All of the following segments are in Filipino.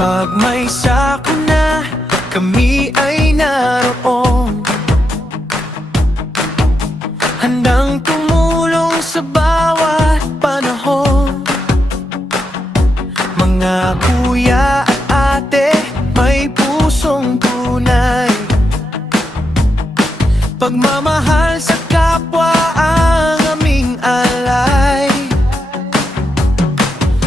Pag may sakuna, kami ay naroon, handang tumulong sa bawat panahon. Mga kuya at ate, may pusong tunay, pagmamahal sa kapwa ang aming alay.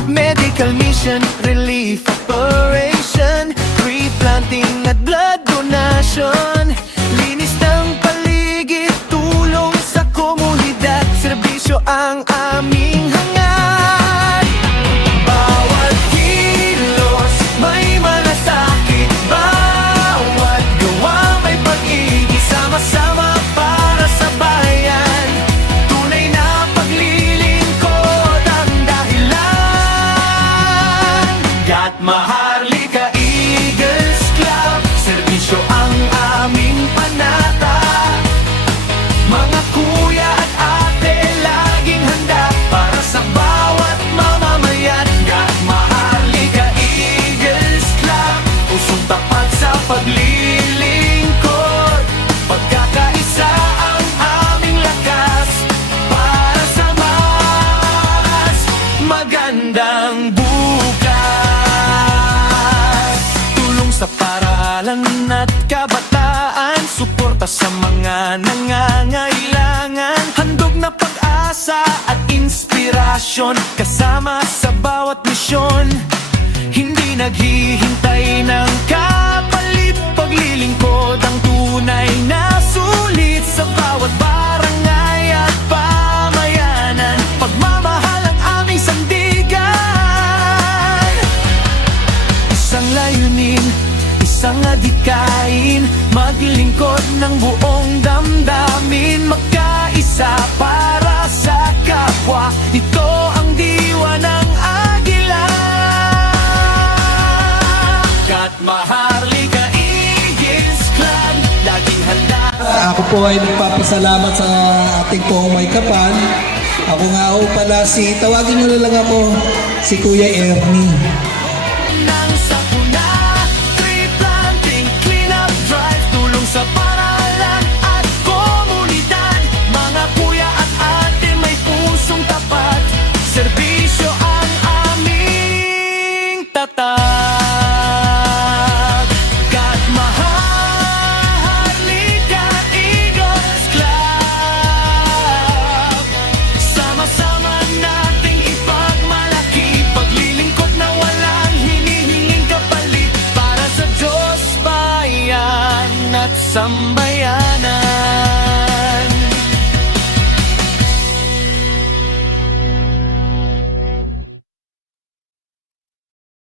Medical mission, relief operation, tree planting at blood donation, linis ng paligid, tulong sa komunidad, serbisyo ang aming hangad. Bawat kilos may malasakit, bawat gawa may pag-ibig, sama-sama para sa bayan. Tunay na paglilingkod ang dahilan. Gat Maharlika Eagles Club, serbisyo ang aming panata. Mga kuya at ate, laging handa para sa bawat mamamayan. Gat Maharlika Eagles Club, pusong tapat sa paglilingkod, pagkakaisa ang aming lakas para sa mas magandang bukas. Tulong sa paaralan at kabataan, suporta sa mga nangangailangan, handog na pag-asa at inspirasyon, kasama sa bawat misyon. Hindi naghihintay ng kapalit, paglilingkod ang tunay na sulit. Sa bawat barangay at pamayanan, pagmamahal ang aming sandigan. Isang layunin, isang adhikain, maglingkod ng buong damdamin, magkaisa para sa kapwa. Ito ang diwa ng agila. Gat Maharlika Eagles Club, laging handa. Ako po ay nagpapasalamat sa ating pong may kapal. Ako nga ho pala tawagin nyo na lang ako, si Kuya Ernie. Nang sakuna, tree planting, clean up drive, tulong sa paaralan at komunidad. Mga kuya at ate, may pusong tapat, serbisyo ang aming tatag. Gat Maharlika Eagles Club, sama-sama nating ipagmalaki, paglilingkod na walang hinihinging kapalit, para sa Diyos, bayan at sambayan.